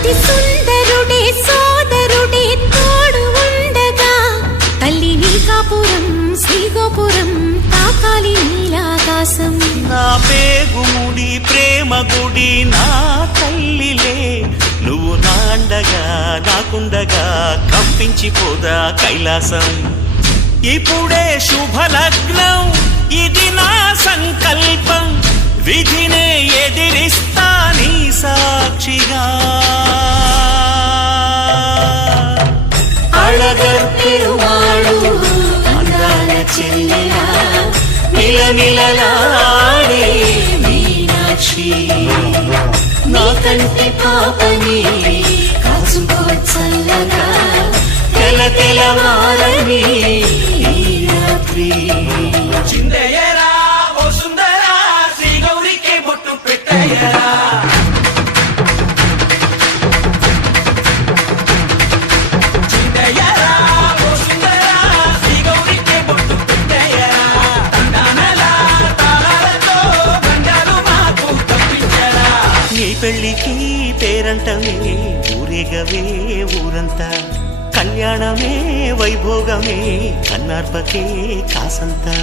అతి సుందరుడే సోదరుడే తోడు ఉండగా తల్లి నీ కాపురం శ్రీగోపురం తాకాలి నీలాకాశం. నా పేగుముడి ప్రేమ గుడి నా తల్లిలే, నువ్వు నాండగా నాకుండగా కంపించిపోదా కైలాసం. ఇప్పుడే శుభలగ్నం ఇది నా సంకల్పం, విధినే ఎదిరిస్తా నీ సాక్షిగా. అళగర్ పెరుమాళు అందాల చెల్లెలా నిలనిలలాడే మీనాక్షి, నీ కంటి పాపని కాచుకో చల్లగా తెల తెలవారని ఈ రాత్రి. చిందయ్యరా ఓ సుందరా శ్రీ గౌరికి బొట్టు పెట్టయ్యరా. చిందయ్యరా ఓ సుందరా శ్రీ గౌరికి బొట్టు పెట్టయ్యరా. తండానలా తాళాలతో గండాలు మాకు తప్పించరా. నీ పెళ్ళికి పేరంటమే ఊరేగవే ఊరంతా, కళ్యాణమే వైభోగమే కన్నార్పకే కాసంతా.